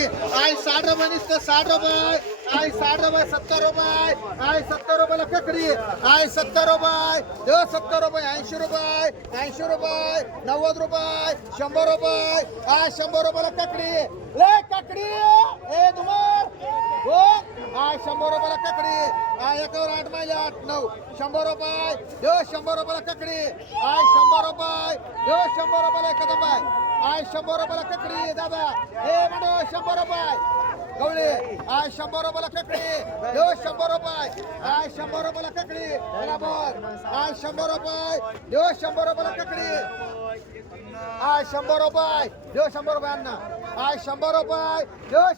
ककडी आहे 60 रुपये नुसतं 60 रुपये आहे 60 रुपये 70 रुपये आहे 70 रुपयाला ककडी आहे 70 रुपये 70 रुपये 80 रुपये 80 रुपये 90 रुपये 100 रुपये आहे 100 रुपयाला ककडी ले ककडी ए तुम्हार हो आहे 100 रुपयाला ककडी आहे 1 8 मैल 8 9 100 रुपये 100 रुपयाला ककडी आहे 100 रुपये 100 रुपयाला कदम आहे 100 रुपयाला ककडी दादा हे म्हणो 100 रुपये गवळे आहे 100 रुपयाला ककडी 100 रुपये आहे 100 रुपयाला ककडी बरोबर आहे 100 रुपये 100 रुपयाला ककडी आहे 100 रुपये 100 रुपये अण्णा आहे 100 रुपये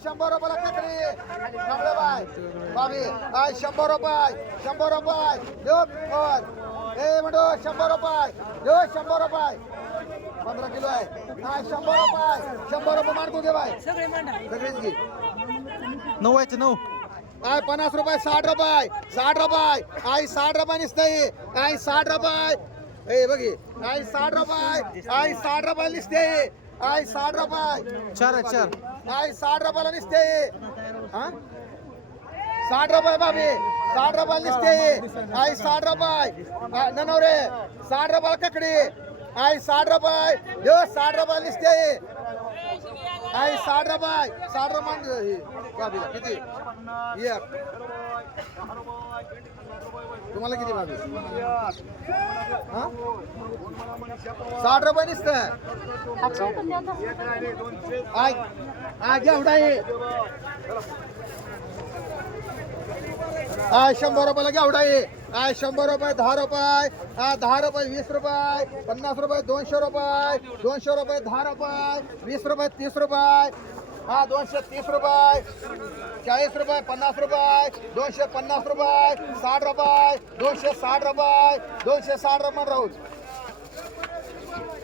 100 रुपयाला ककडी कमळे बाय बाबी आहे 100 रुपये 100 रुपये हे म्हणो 100 रुपये 100 रुपये 15 किलो आहे 100 रुपये 100 रुपये मार्को घे बाय सगळेच घे 9 व्हायचे 9 आहे 50 रुपये 60 रुपये 60 रुपये आहे 60 रुपये निसतंय आहे 60 रुपये ए बघी आहे 60 रुपये आहे 60 रुपये निसते आहे 60 रुपये 4 आहे 4 आहे 60 रुपयाला निसते हा 60 रुपये बाबी 60 रुपये निसते आहे 60 रुपये ननवरे 60 रुपयाला ककडी आहे 60 रुपये 60 रुपये निसते आहे 60 रुपये 60 रुपये बाबीला किती एक तुम्हाला किती बाबी हा 60 रुपये निसत घेवडा आहे 100 रुपयाला घेवडा आहे 100 रुपये 10 रुपये 10 रुपये 20 रुपये 50 रुपये 200 रुपये 200 रुपये 10 रुपये 20 रुपये 30 रुपये 230 रुपये 40 रुपये 50 रुपये 250 रुपये 60 रुपये 260 रुपये 260 रुपये राहू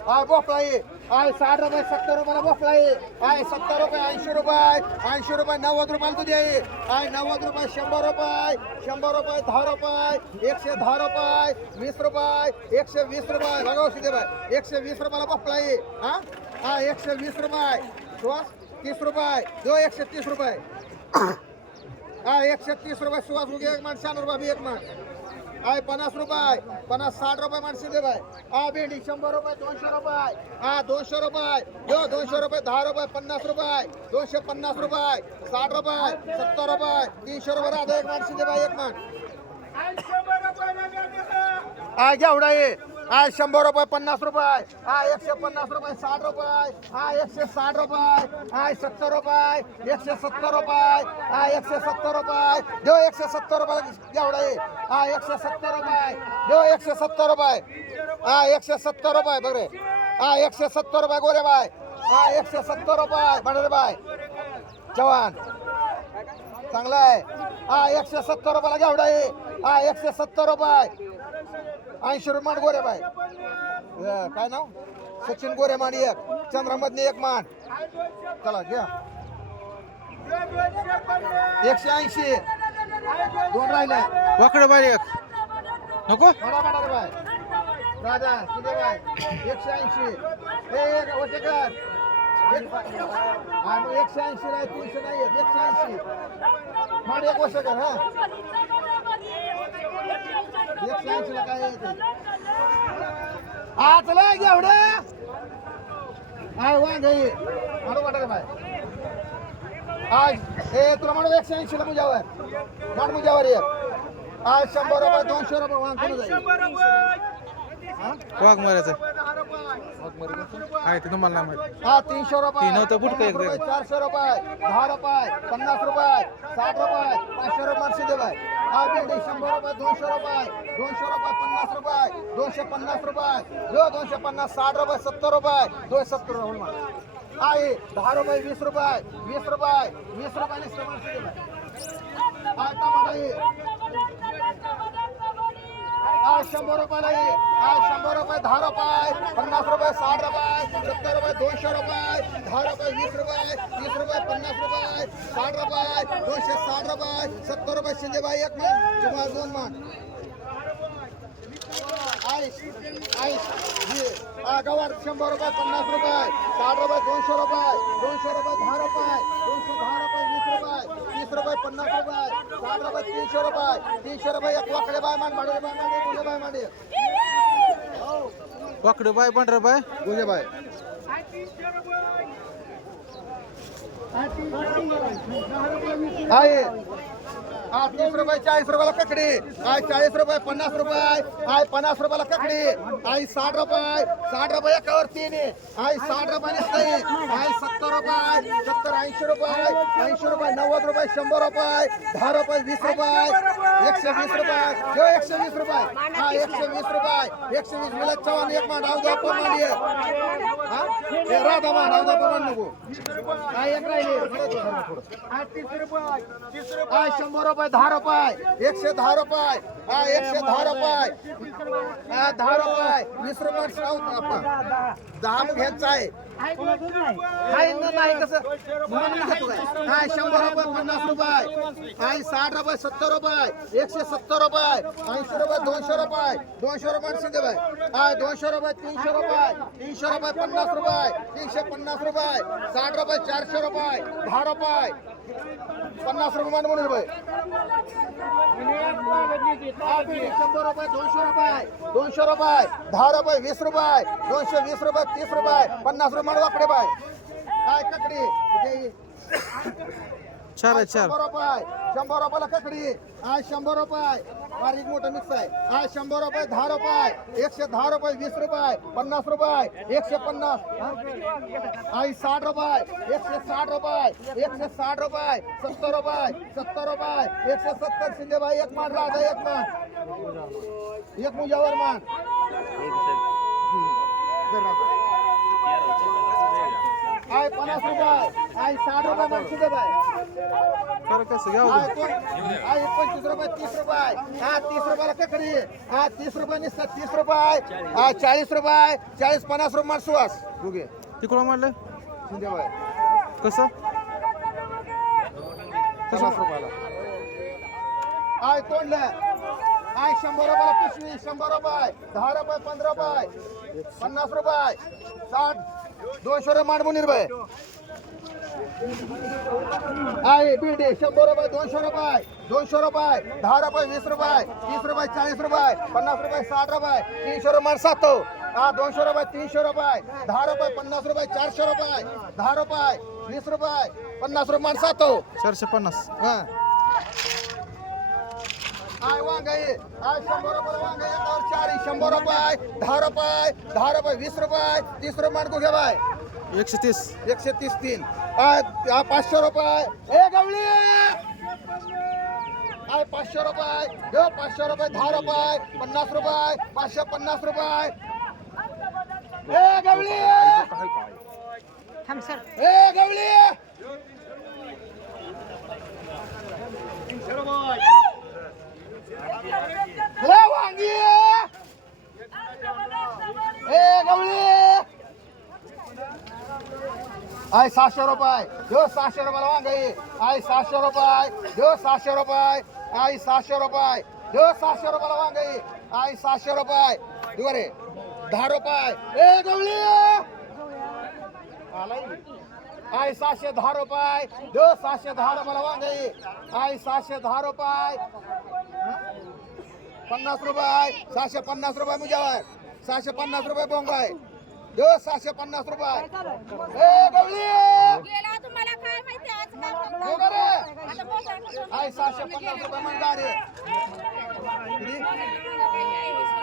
भोपळा आहे 60 रुपये 70 रुपयाला भोपळा आहे 70 रुपये 80 रुपये 80 रुपये 90 रुपयाला तुझी आहे 90 रुपये 100 रुपये 100 रुपये 10 रुपये 110 रुपये 20 रुपये 120 रुपये बघा सिद्धे बाय 120 रुपयाला भोपळा आहे 120 रुपये 30 रुपये 130 रुपये 130 रुपये सुवास रुपये एक मान 96 रुपये एक मान आहे 50 रुपये 50 60 रुपये माणसे दे बाय भेंडी 100 रुपये 200 रुपये 200 रुपये 200 रुपये 10 रुपये 50 रुपये 250 रुपये 60 रुपये 70 रुपये 300 रुपये राधा एक माणसे दे बाय एक मान घेवडा आहे 100 रुपये 50 रुपये 150 रुपये 60 रुपये 160 रुपये 70 रुपये 170 रुपये 170 रुपये 170 रुपये घेवडा आहे 170 रुपये 170 रुपये 170 रुपये बघ रे 170 रुपये गोरे बाय 170 रुपये बडरे बाय जवान चांगला आहे 170 रुपयाला घेवडा आहे 170 रुपये 80 रुपये गोरे बाय काय नाव सचिन गोरे मान एक चंद्रामधने एक मान चला घ्या 180 दोन राहिले वाकडे बाय एक नको थोडा बडा रे बाय राजा किती बाय 180 हे एक वचकर 180 नाही 300 नाही 180 मान एक वचकर हा 180 ला काय चला घेवडा वांग म्हणू वाटत बाय हे तुला म्हणू 180 ला मुजावर मान मुजावर एक 100 रुपये 200 रुपये वांग कोण जाईल वाघ मारायचं आहे ते तुम्हाला नाही माहिती 300 रुपये नव्हतं बुटकं एक 400 रुपये 10 रुपये 50 रुपये 60 रुपये 500 रुपये माणसे दे बाय भेंडी 100 रुपये 200 रुपये 200 रुपये 50 रुपये 250 रुपये 250 60 रुपये 70 रुपये 270 रुपये आहे 10 रुपये 20 रुपये 20 रुपये 20 रुपये माणसे दे बाय टमाटर 100 रुपयाला 100 रुपये 10 रुपये 50 रुपये 60 रुपये 70 रुपये 200 रुपये 10 रुपये 20 रुपये 30 रुपये 50 रुपये 60 रुपये 260 रुपये 70 रुपये शिंदेबाई एक मान तुम्हाला दोन मान गवार 100 रुपये 50 रुपये 60 रुपये 200 रुपये 200 रुपये 10 रुपये 200 50 रुपये 60 रुपये 300 रुपये एक वाकडे बाय मान भाडे बाय मांडे गुजे बाय मांडे वाकडे बाय पांढरे बाय गुजे बाय आहे 30 रुपये 40 रुपयाला ककडी आहे 40 रुपये 50 रुपये आहे 50 रुपयाला ककडी आहे 60 रुपये एकावर 3 आहे 60 रुपये नसते आहे 70 रुपये 70 80 रुपये 80 रुपये 90 रुपये 100 रुपये 10 रुपये 20 रुपये 120 रुपये जो 120 रुपये हा 120 रुपये 120 मिळत चव्हाण एक मान डाव दाप मांडी हा हे राधा मान डाव दाप मान नको काय एक राहिले 30 रुपये 30 रुपये 100 रुपये 10 रुपये 110 रुपये हा 110 रुपये हा 10 रुपये 20 रुपये सांगतो आपण 10 घ्यायचा आहे काय नाही कसं म्हणून घेतो काय हा 100 रुपये 50 रुपये हा 60 रुपये 70 रुपये 170 रुपये 80 रुपये 200 रुपये 200 रुपये शिंदे भाई हा 200 रुपये 300 रुपये 300 रुपये 50 रुपये 350 रुपये 60 रुपये 400 रुपये 10 रुपये 50 रुपये म्हणून रुपये 100 रुपये 200 रुपये 200 रुपये 10 रुपये 20 रुपये 220 रुपये 30 रुपये 50 रुपये म्हणून वाकडे बाय काय ककडी 4 100 रुपये 100 रुपयाला ककडी आज 100 रुपये बारीक मोठं मिक्स आहे आज 100 रुपये 10 रुपये 110 रुपये 20 रुपये 50 रुपये 150 आई 60 रुपये 160 रुपये 160 रुपये 70 रुपये 70 रुपये 170 शिंदे भाई एक मान राजा एक मान एक मुजावर मान आई 50 रुपये आई 60 रुपये मान शिंदे भाई कर कसं घ्यावं आई 25 रुपये 30 रुपये हा 30 रुपयाला ककडी हा 30 रुपये निसतात 30 रुपये हा 40 रुपये 40 50 रुपये मान सुवास दुगे तिकडं म्हणलं शिंदे भाई कसं 50 रुपयाला आय तोंडलं आय 100 रुपयाला पिशवी 100 रुपये 10 रुपये 15 रुपये 50 रुपये 60 200 रुपये मांडबून रुपये आय बीडी 100 रुपये 200 रुपये 200 रुपये 10 रुपये 20 रुपये 30 रुपये 40 रुपये 50 रुपये 60 रुपये 300 रुपये मांड सातो हा 200 रुपये 300 रुपये 10 रुपये 50 रुपये 400 रुपये 10 रुपये 20 रुपये 50 रुपये मांड सातो 450 हा आय वांगाई आय 100 रुपये वांगाई एकावर 4 100 रुपये 10 रुपये 10 रुपये 20 रुपये 30 रुपये मांड को घे बाय 130 130 3 आय 500 रुपये ए गवळी आय 500 रुपये दे 500 रुपये 10 रुपये 50 रुपये 550 रुपये ए गवळी थांब सर ए गवळी हे वांगी ए गवळी आय 700 रुपये दे 700 रुपयाला वांगी आय 700 रुपये दे 700 रुपये आय 700 रुपये दे 700 रुपयाला वांगी आय 700 रुपये दे रे 10 रुपये ए गवळी आय 710 रुपये दे 710 रुपयाला वांगी आय 710 रुपये 50 रुपये 750 रुपये मुजावर 750 रुपये बोंगाय दे 750 रुपये ए गवळी गेला तुम्हाला काय माहिती आज काय दे का रे आता मोठा आय 750 रुपये मन गाडी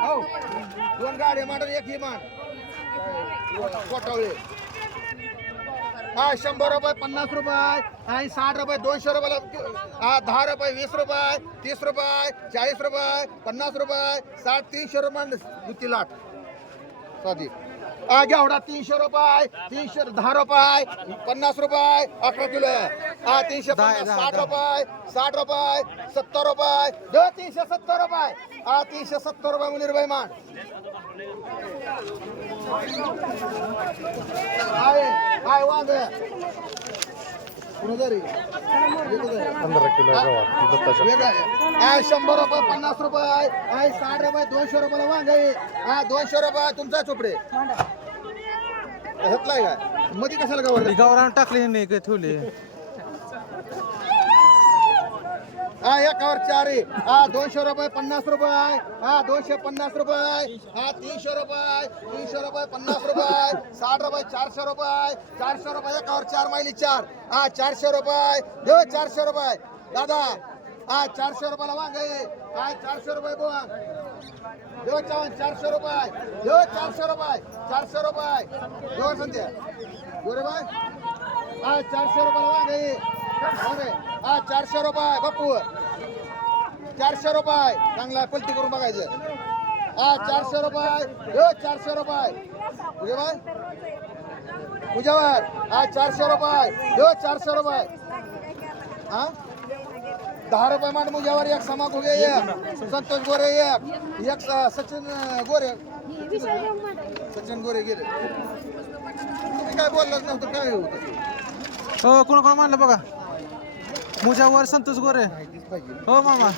हो 2 गाडी मांडून एक ही मान कोटावळे आय 100 रुपये 50 रुपये आय 60 रुपये 200 रुपयाला 10 रुपये 20 रुपये 30 रुपये 40 रुपये 50 रुपये 60 300 रुपये दुती लाट साधी घेवडा 300 रुपये 10 रुपये 50 रुपये 11 किलो 350 60 रुपये 60 रुपये 70 रुपये दे 370 रुपये 370 रुपये मुनीर भाई मान आय वांग कुणीतरी 15 किलो वेगळं आहे आय 100 रुपये 50 रुपये आय 60 रुपये 200 रुपयाला वांग आहे 200 रुपये तुमचा चोपडे घेतलाय का मध्ये कशाला गावर गावरान टाकले नाही काय ठेवले हा एकावर 4 आहे हा 200 रुपये 50 रुपये हा 250 रुपये हा 300 रुपये 50 रुपये 60 रुपये 400 रुपये एकावर 4 मायली 4 हा 400 रुपये देऊ 400 रुपये दादा हा 400 रुपयाला वांग आहे काय 400 रुपये बोला देऊ 400 रुपये देऊ 400 रुपये देऊ संध्या गोरे बाय हा 400 रुपयाला वांग आहे हा 400 रुपये बापू 400 रुपये चांगला पलटी करून बघायचं हा 400 रुपये देऊ 400 रुपये तुझे बाय तुझ्यावर हा 400 रुपये देऊ 400 रुपये हा 10 रुपये मान मुझ्यावर एक समा घुगे एक संतोष गोरे एक सचिन गोरे गेले तुम्ही काय बोललाच नव्हतं काय होतं हो कोण कोण मानलं बघा मुजावर संतोष गोरे हो मामा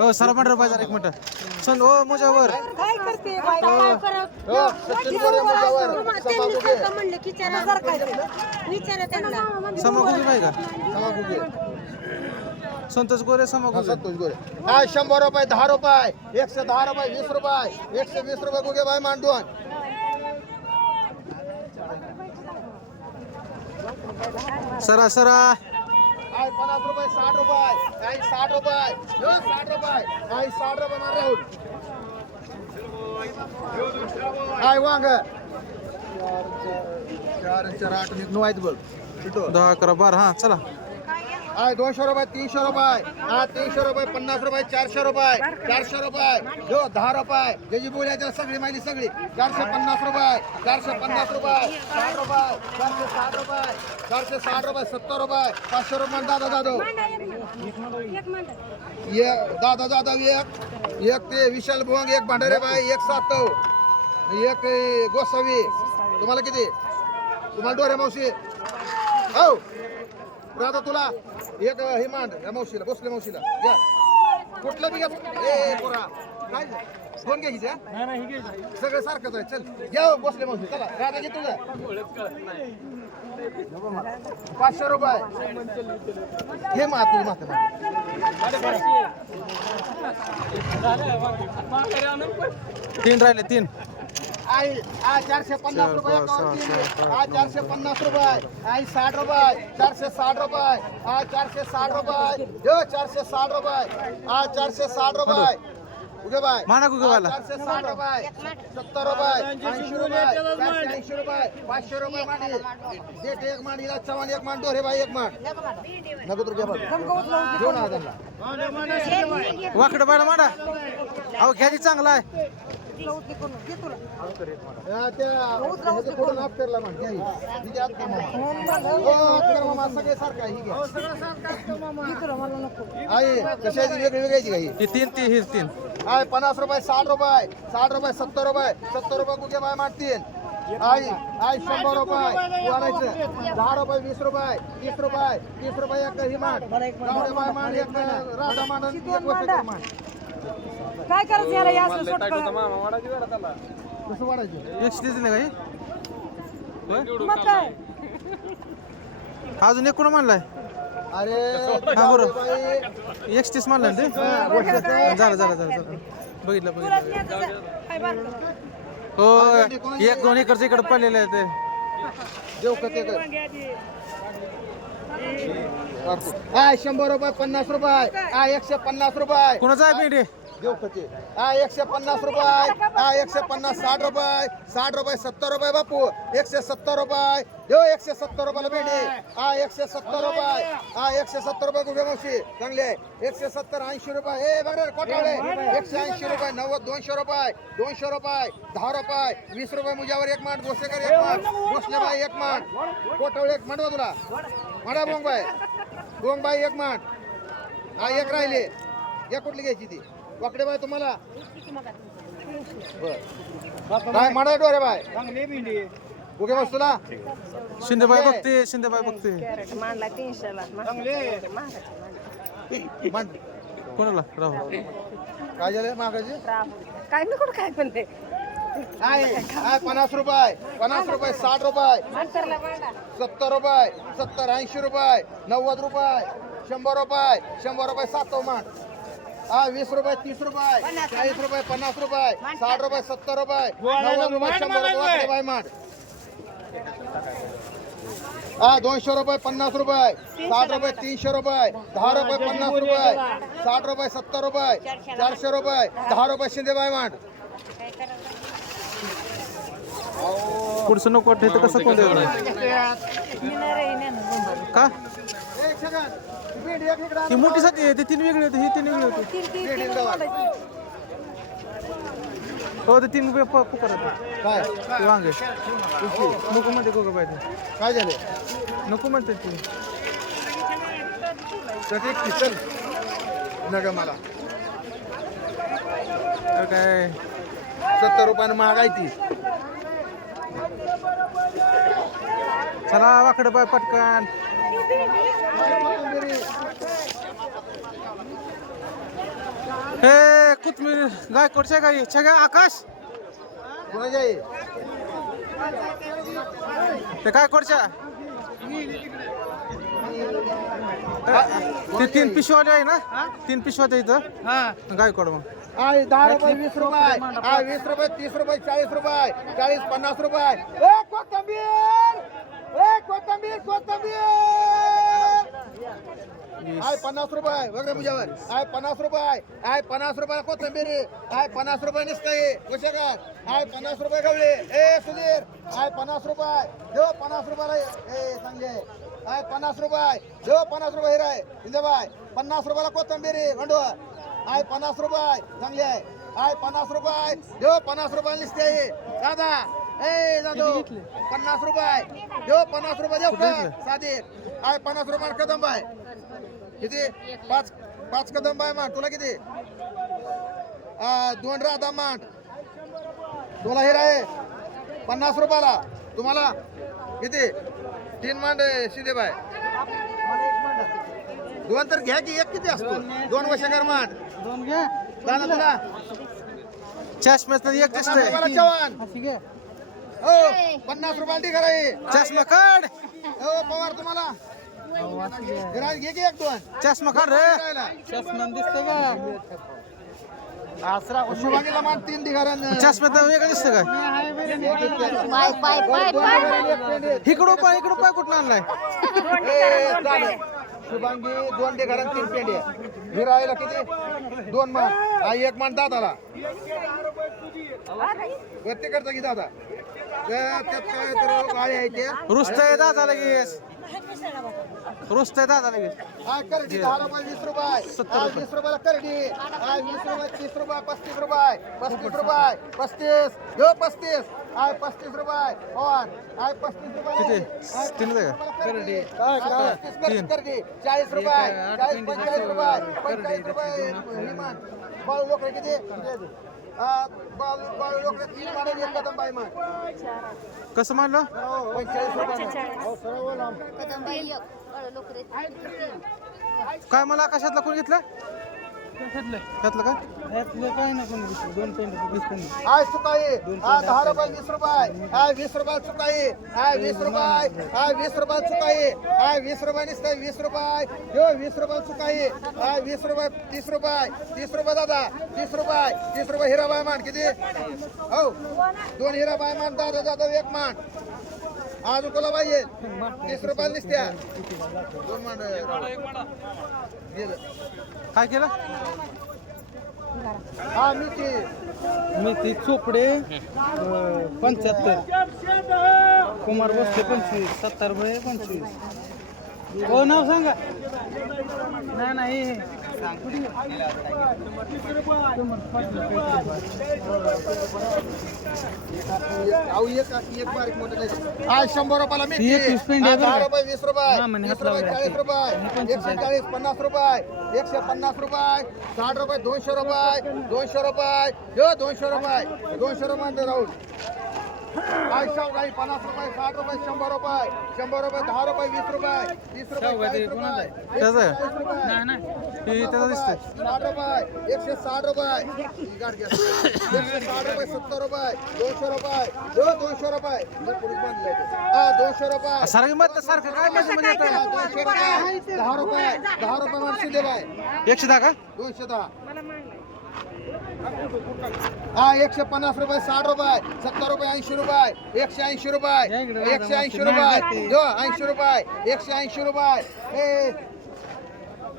हो सरा पंधरा रुपयाचा एक मिनिट हो मुजावर काय करते काय करत हो, सचिन गोरे मुझ्यावर समा घुगे म्हणले की विचारा त्यांना समागुगी बाई का समा घुगे संतोष गोरे समागुगी संतोष गोरे हा 100 रुपये 10 रुपये 110 रुपये 20 रुपये 120 रुपये गुगे भाई मांडून सरा सरा काय 50 रुपये 60 रुपये काय 60 रुपये 60 रुपये काय 60 रुपये मार राहुल काय वांग 4 4 8 9 आहेत बोल 10 11 12 हा चला काय 200 रुपये 300 रुपये हा 300 रुपये 50 रुपये 400 रुपये 400 रुपये जो 10 रुपये ज्याची बोली आहे त्याला सगळी माहिती सगळी 450 रुपये 450 रुपये 60 रुपये 460 रुपये 460 रुपये 70 रुपये 500 रुपये दादा दादा दादा दादा एक ते विशाल भोंग एक भांडारे बाई एक सातव एक गोसावी तुम्हाला किती तुम्हाला डोरे मावशी हो राधा तुला एक हे मांड या मावशीला बसले मावशीला घ्या कुठलं बी घ्या ए पोरा काय फोन घ्यायची त्या सगळं सारखंच आहे चल घ्या हो, बसले मावशी चला राधा घे तुझा 500 रुपये घे मा तुझी माता तीन राहिले तीन आई 450 रुपये 450 रुपये आई 60 रुपये 460 रुपये 460 रुपये 460 रुपये 460 रुपये उगे बाय माना गुगे वाला 460 रुपये 70 रुपये 80 रुपये 480 रुपये 500 रुपये मांडी देठ एक मांडीला चव्हाण एक मांड डोरे बाई एक मांड नको तर घ्या बघ घेऊ ना त्यांना वाकडं बायला माडा अहो घ्यायची चांगला आहे फोडून हात करला म्हण घ्या ही घ्या मामा सगळे सारखं आहे ही घ्या आई कशाची वेगळी वेगळी काही ही तीन ती ही तीन आहे 50 रुपये 60 रुपये 60 रुपये 70 रुपये कुठे बाय मारतील आई 100 रुपये वाढायचं 10 रुपये 20 रुपये 30 रुपये 30 रुपये एक ही मांड गावडे बाय मांड एक राधा मांड एक वसईकर मांड काय करायचं याला या कसं वाढायचं 130 दिले का हे? मग काय अजून एक कोण मानलाय अरे हा बरं बाई 130 मानलाय ना ते झालं बघितलं काय बारकं हो 1-2 एकरचं इकडे पडलेलं आहे ते देव कते कर हा 100 रुपये 50 रुपये हा 150 रुपये कोणाचा आहे पेंडी देव कते हा 150 रुपये हा 150 60 रुपये 60 रुपये 70 रुपये बापू 170 रुपये देव 170 रुपयाला भेंडी हा 170 रुपये हा 170 रुपये गुगे मावशी चांगले 170 80 रुपये ए बरं कोटाळे 180 रुपये 90 200 रुपये 200 रुपये 10 रुपये 20 रुपये मुजावर एक मांड गोसेकर एक मांड गोसले बाई एक मांड कोटाळे एक मांडवा तुला मांडा बोंग बाई एक मांड हा एक राहिले या कुठली घ्यायची ती वाकडे बाय तुम्हाला काय मांडा डोरे बाय गुगे मावशी तुला शिंदेबाई बघते मांडला 300ला मांड कोणाला राहू काय झालं मागायचे काय नको काय पण ते आहे 50 रुपये 60 रुपये 70 रुपये 70 80 रुपये 90 रुपये 100 रुपये 7 माठ 20 रुपये 30 रुपये 40 रुपये 50 रुपये 60 रुपये 70 रुपये 90 रुपये 100 रुपये बाय माठ 200 रुपये 50 रुपये 60 रुपये 300 रुपये 10 रुपये 50 रुपये 60 रुपये 70 रुपये 400 रुपये 10 रुपये शिंदे बाय माठ पुढचं नको वाटतं इथं कसं कोण देणार का ही मोठी साठी आहे ते 3 वेगळे होते ही 3 वेगळे होते हो ते 3 पुकार काय ते वांगे नको म्हणते गोगं पाहिजे काय झाले नको म्हणते ते चल नका मला तर काय 70 रुपयानं महागाई ती चला वाकडं पाय पटकन हे कोथमीर गायकोडच्या गाई छगा आकाश कोणाच्या आहे? ते गायकोडच्या ते 3 पिशवाले आहे ना 3 पिशवाच्या इथं गायकोड मग 10 रुपये 20 रुपये 20 रुपये 30 रुपये 40 रुपये 40 50 रुपये कोथंबीर 50 रुपये वगैरे मुझ्यावर 50 रुपये 50 रुपये कोथंबीर 50 रुपये नसते कसे काय 50 रुपये गवळे सुधीर 50 रुपये देव 50 रुपयाला चांगले 50 रुपये देव 50 रुपये हिरा हिंदेबाई 50 रुपयाला कोथंबीर गंडू 50 रुपये चांगले आहे 50 रुपये देव 50 रुपये लिस्ते दादा दादू 50 रुपये देव 50 रुपये देव का साधी 50 रुपये कदम बाय किती 5 कदम बाय माठ तुला किती 2 राधा माठ तुला हिरा आहे 50 रुपयाला तुम्हाला किती 3 मांड शिदे बाय 2 तर घ्या की एक किती असतो 2 वर्षाकर माठ 2 घ्या दादा तुला चष्म्यात एक दिसतंय चव्हाण हो 50 रुपयाला ती कराय चष्मा काढ हो पवार तुम्हाला घे की 1-2 चष्मा काढ रे चष्मा दिसतो का आसरा शुभांगीला मान 3 दिगारान चष्म्यात वेगळं दिसतं काय इकडं पाय कुठं आणलाय शुभांगी 2 दिगारान 3 पेंडे हिरायला किती 2 मान 1 मान दादाला गत्ते करता की दादा त्यात काय तर गाळे आहे ते रुस्तय दादा लगेच रुस्तय दादा लगेच करडी 10 रुपये 20 रुपये 20 रुपयाला करडी 20 रुपये 30 रुपये 35 रुपये 35 रुपये 35 यो 35 35 रुपये पवार 35 रुपये किती 3 आहे का करडी करडी 40 रुपये 40 45 रुपये 45 रुपये हिमान बाळू लोक किती बाळू लोक 3 माने एक कदम बाय मान कसं मानलं 45 रुपये काय मला आकाशातला कोण घेतलं त्यातलं का काय ना कोणी 2 पेंड 20 पेंड चुकाई 10 रुपये 20 रुपये 20 रुपये चुकाई 20 रुपये 20 रुपये चुकाई 20 रुपये निसते 20 रुपये 20 रुपये चुकाई 20 रुपये 30 रुपये 30 रुपये दादा 30 रुपये हिरा बाय मान किती हो 2 हिरा बाय मान दादा दादा 1 मान आज उकला पाहिजे 30 रुपये निसत्या 2 मान काय केलं मेथी चोपडे 75 कुमार बसते 25 70 रुपये 25 हो नाव सांगा नाही एक बारीक मोठं नाही. 100 रुपयाला मेथी. 30 पेंडे आहे बरं 10 का? रुपये 20 रुपये हा, म्हणे 20 हात रुपये लावला. 40 रुपये 140 50 रुपये 150 रुपये 60 रुपये 200 रुपये 200 रुपये 200 रुपये 200 रुपये राहुल आई शेवगाई 50 रुपये 60 रुपये 100 रुपये 100 रुपये 10 रुपये 20 रुपये 30 रुपये 40 रुपये त्याचं आहे? 140 रुपये नाही नाही हे त्याचं दिसतंय 60 रुपये 160 रुपये 160 रुपये 70 रुपये 200 रुपये 200 रुपये हा 200 रुपये सारखं मत सारखं काय म्हणजे म्हणजे आता? 200 रुपये 10 रुपये 10 रुपये माणशी दे बाय 110 का 210 हा 150 रुपये 60 रुपये 70 रुपये 80 रुपये 180 रुपये 180 रुपये जो 80 रुपये 180 रुपये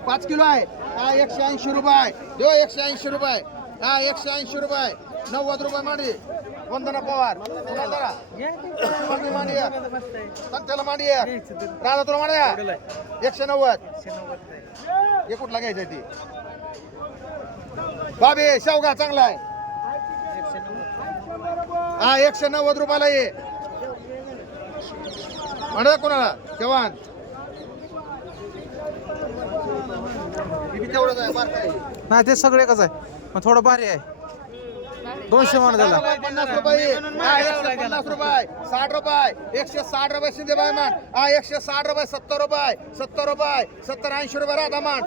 5 किलो आहे हा 180 रुपये जो 180 रुपये हा 180 रुपये 90 रुपये मांडी वंदना पवार तुला जरा कमी मांडी संत्याला मांडी राधा तुला मांडी 190 हे कुठला घ्यायचं ती बाबे शेवगा चांगला आहे हा 190 रुपयाला ये म्हणा कोणाला जवान तेवढंच आहे बारका आहे नाही ते सगळं एकच आहे पण थोडं भारी आहे 200 म्हणा त्याला 50 रुपये हा 150 रुपये 60 रुपये 160 रुपये शिंदे बाय मान हा 160 रुपये 70 रुपये 70 रुपये 70 80 रुपये राधा मान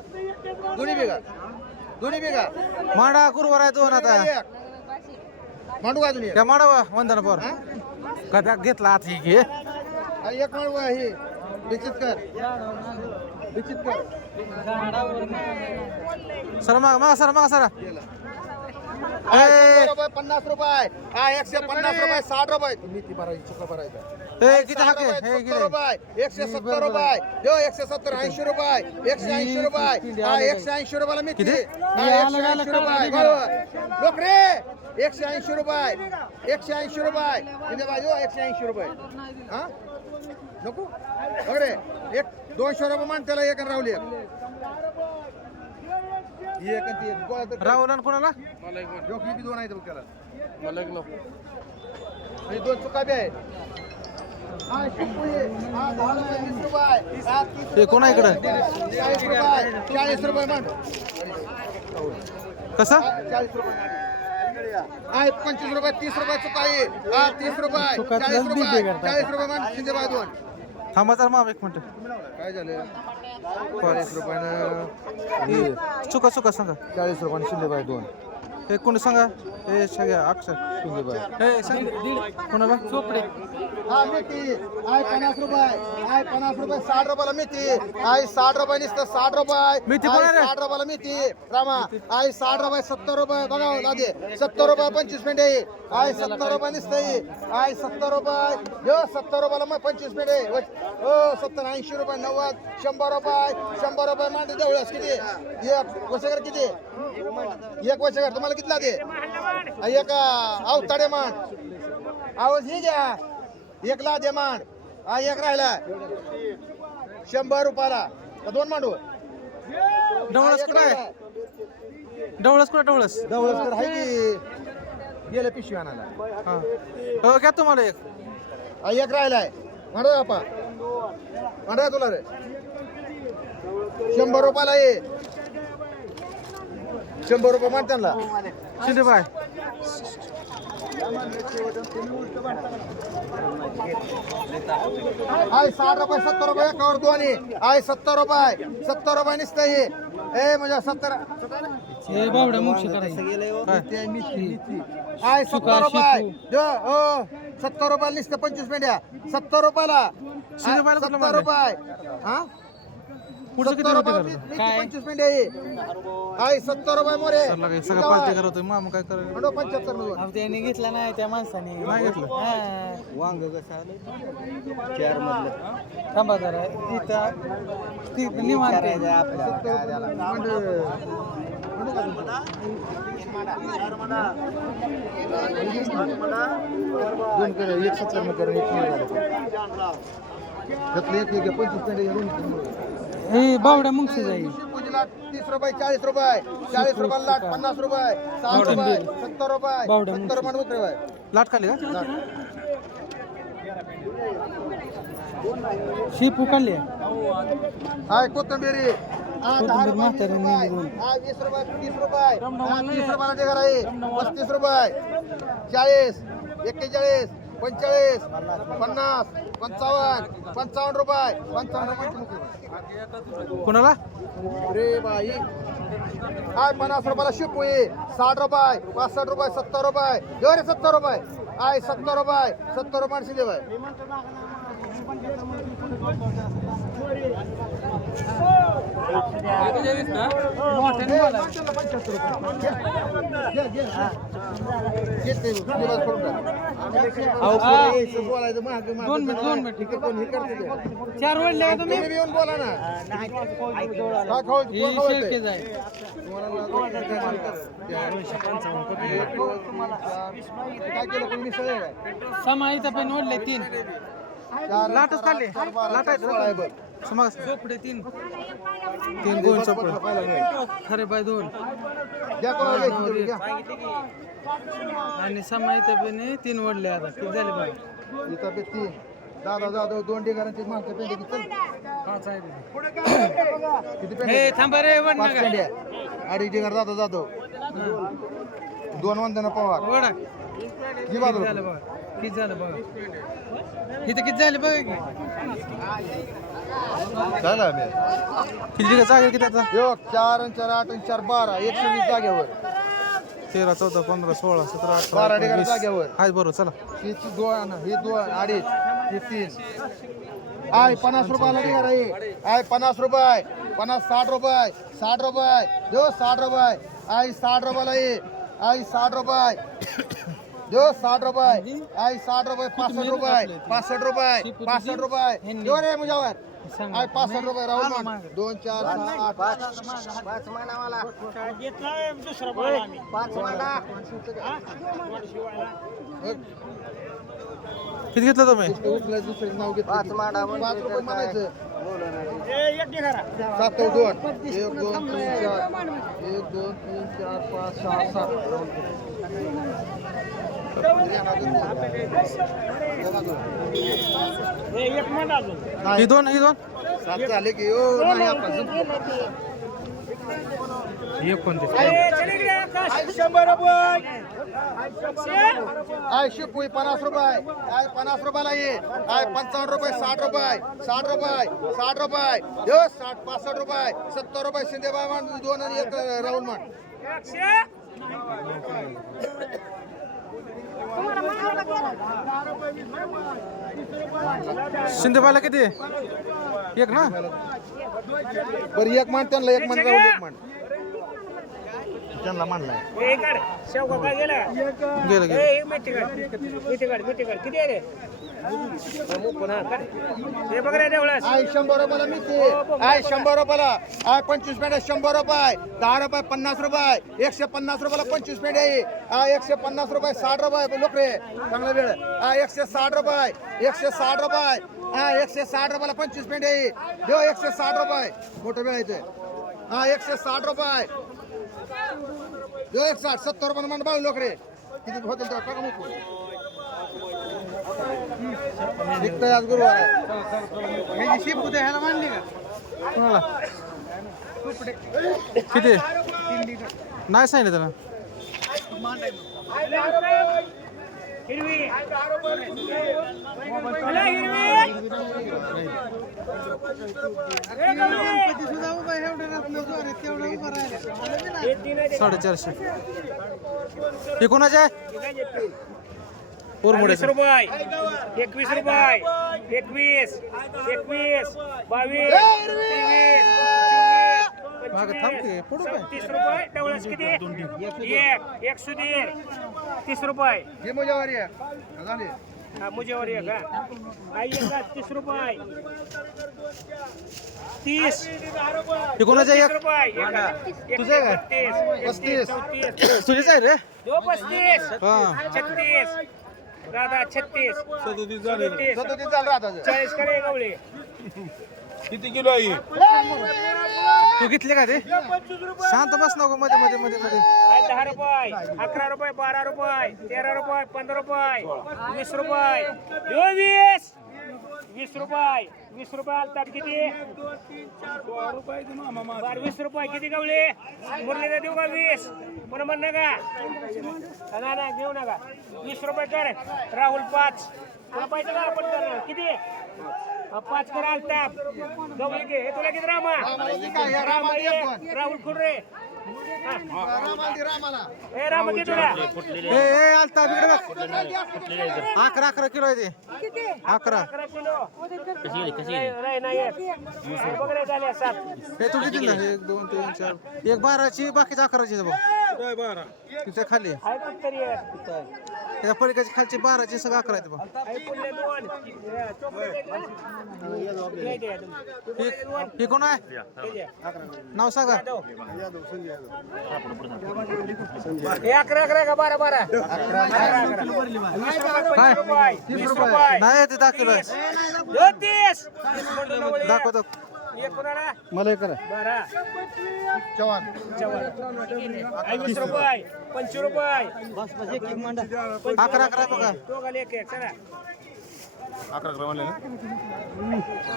दोन्ही बिघा माडा कुरवर आहे दोन आता मांडू का दोन्ही त्या माडावा वंदना पोर कदा घेतला आत ही घे एक मांडू आहे बिचित कर सर मागा सरा 100 रुपये 50 रुपये हा 150 रुपये 60 रुपये मिती भरायची चुका भरायचा ए किती हाके हे 70 किती रुपये 170 रुपये जो 170 80 रुपये 180 रुपये हा 180 रुपयाला मिती किती? हा 180 रुपये लोक रे 180 रुपये 180 रुपये किती बाजू 180 रुपये हा नको बघ रे 200 रुपये मान त्याला एक रावली एक ती गोळा तर राहुल आणि कोणाला जोखी बी दोन आहेत बघ त्याला मला एक आणि दोन चुका बी आहेत हा शिंपुळी हा 10 रुपये 20 रुपये हा 30 हे कोणा इकडं 40 रुपये मान कसं 40 रुपये हा 25 रुपये 30 रुपये चुका आहे हा 30 रुपये 40 रुपये मान शिंदे बाय दोन थांबा तर माम 1 मिनिट काय झालं 40 रुपयानं चुका सांगा 40 रुपयानं शिंदे बाय दोन हे कोणी सांगा हे सगळ्या अक्षर शिंदे बाय हे सांग कोणाला चोपडे हा मेथी आय 50 रुपये आय 50 रुपये 60 रुपयाला मेथी आय 60 रुपये नुसतं 60 रुपये मेथी आय कोणा रे? 60 रुपयाला मेथी रामा आय 60 रुपये 70 रुपये बघा दादे 70 रुपये 25 मिनिट आहे आय 70 रुपये नुसतं आय 70 रुपये जो 70 रुपयाला मग 25 मिनिट आहे हो 70 80 रुपये 90 100 रुपये मांडी देवळस किती एक वर्षकर किती एक वर्षकर तुम्हाला किती लागते एक अवताडे मान आवाज हे घ्या एक ला दे मांड हा एक राहिला 100 रुपयाला का दोन मांडू डवळस कुठं आहे डवळस डवळस तर आहे की गेले पिशवी आणायला हा हो घ्या तुम्हाला एक हा एक राहिलाय मांडू आपा मांडा तुला रे 100 रुपयाला ये 100 रुपये मान त्यांना शिंदे बाय आय 60 रुपये 70 रुपये एकावर दोन्ही आय 70 रुपये नुसतं हे ए म्हणजे 70 हे बावड्या मुक्षी करायचं आय 70 रुपये जो हो 70 रुपयाला नुसतं 25 मिनिट्या 70 रुपयाला शिंदे बायला कुठलं 70 रुपये हा पुढचं किती 70 होते रुपये करतो? नुसतं 25 मिनिटे आय 70 रुपये मोरे सर लागाय सगळं पार्टी करत होते मामा काय करायचं म्हणतो 75 मधून अहो, त्यांनी घेतला नाही त्या माणसाने नाही घेतलं वांग कसं आलं 4 मधलं थांबा जरा इथं ती निवांत आहे. दोन कर 170 मध्ये कर 25 मिनिटे हे बावड्या मुक्षी जाईल पूजेला 30 रुपये 40 रुपये 40 रुपये लाट 50 रुपये 60 रुपये 70 रुपये बावड्या 70 रुपये लाट खाली का शेपू काढले हाय कोथिंबीरी हा 10 कोथिंबीर रुपये म्हाताऱ्यांनी निघून. हा 20 रुपये 30 रुपये हा 30 रुपयाला ते आहे 35 रुपये 40 41 45 50 55 55 रुपये 55 रुपये कुणाला रे बाई आय 50 रुपयाला शिपुई 60 रुपये 65 रुपये 70 रुपये देऊ रे 70 रुपये आय 70 रुपये 70 रुपये शिंदे बाई चार वडले का तुम्ही येऊन बोला ना काय केलं पण मिसळ आहे समा इथं पण वडले 3 लाटच खाल्ले लाटायचं समाज चोपडे 3 गोल चोपडे खरे बाय 2 आणि समा इथं पण 3 वडले आता किती झाले बघा इथं ते 3 दादा जाधव 2 ढिगारांची मागच्या पेंडे किती पेंडे थांबा रे वड 5 पेंडे 2.5 ढिगार दादा जाधव 2 वंदना पवार वडा जी बाजू झालं बघा किती झालं बघा इथं किती झाले बघा की झालं किती जागे किती आता 1 4 आणि 4 8 आणि 4 12 120 जागेवर 13 14 15 16 17 12 18 ढिगार जागेवर हाय बरोबर चला ही 2 ही 2 2.5 ही 3 आय 50 रुपयाला ढिगार आहे आय 50 रुपये 50 60 रुपये 60 रुपये देऊ 60 रुपये आय 60 रुपयाला आहे आय 60 रुपये देऊ 60 रुपये आय 60 रुपये 65 रुपये 65 रुपये 65 रुपये देऊ रे मुझ्यावर आय 65 रुपये राहुल 2 4 6 8 5 महिना मला घेतलाय दुसरा बोल आम्ही 5 महिना किती घेतलं तुम्ही उचलाय दुसरे नाव घेतलं 5 रुपये म्हणायचं 7 2 1 2 3 4 1 2 3 4 5 6 7 ही दोन 7 झाले की हो नाही आपण हे कोणते आय शिपुई 50 रुपये आय 50 रुपयाला ये आय 55 रुपये 60 रुपये 60 रुपये 60 रुपये देऊ 60 65 रुपये 70 रुपये शिंदेबाई मान 2 आणि 1 राहुल मान शिंदेबाला किती एक ना बरं 1 मान त्यांना 1 मान राहुल 1 मान त्यांना मानलाय गेलं गेलं आय 100 रुपयाला मिळते आय 100 रुपयाला आय 25 पेंड्या 100 रुपये 10 रुपये 50 रुपये 150 रुपयाला 25 पेंड्या आहे आय 150 रुपये 60 रुपये लोकरे चांगला वेळ आय 160 रुपये 160 रुपये आय 160 रुपयाला 25 पेंड्या आहे देऊ 160 रुपये मोठं वेळ येते हा 160 रुपये देऊ 160 70 रुपये मान बाळू लोकरे किती होतील तेव्हा टाका मुकू निघतंय आज गुरुवार आहे ह्याची शिप उद्या ह्याला मांडली का कोणाला किती नाही सांगितलं त्याला साडेचारशे हे कोणाचे आहे 20 रुपये 21 रुपये 21 21 22 मागं थांब की, पुढं काय? 30 रुपये तेवढंच किती एक सुधीर 30 रुपये हे मुजावारी आहे झाले हा मुजेवर एक का आई एक 30 रुपये 30 हे कोणाचे आहे? 30 रुपये तुझे काय? 35 तुझेच आहे रे 35 हा 36 दादा 36 37 37 झालं राहतात 40 कडे गवळे किती किलो आहे तू घेतले का ते शांत बस नको मध्ये मध्ये मध्ये मध्ये 10 रुपये 11 रुपये 12 रुपये 13 रुपये 15 रुपये 20 रुपये 20 20 रुपये 20 रुपये आलतात किती 20 रुपये किती गवळे मुरलीला देऊ का 20 कोण म्हण नका ना घेऊ नका 20 रुपये कर राहुल 5 तुला पाहिजे का आपण कर किती 5 कर आलताप गवळी घे हे तुला किती रामा रामा ये राहुल खुर्रे हे रामा किती तुला ए आलता बिकडे बघ 11 किलो आहे ते किती 11 11 किलो नाही नाही बघ रे झाले 7 हे तू किती 1 2 3 4 एक 12ची बाकीची 11ची बघ तिथे खाली आहे कुठतरी आहे त्या पलीकडची खालची 12ची सगळं 11 आहे बघ आहे पुढले 2 चॉकलेट आहे ना हे कोण आहे नाव सांगा हे 11 का 12 काय 20 रुपये नाही ते 10 किलो आहे 30 दाखवतो एक कोणाला मला करा 12 चव्हाण 20 रुपये 25 रुपये 11 बघा दोघाला एक एक चला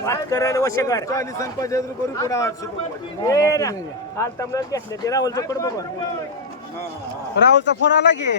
5 कर आणि वशेकर 40 आणि 50 रुपये पुढे 800 रुपये हे ना हाल तमला घेतले ते राहुलचं कडे बघा राहुलचा फोन आला की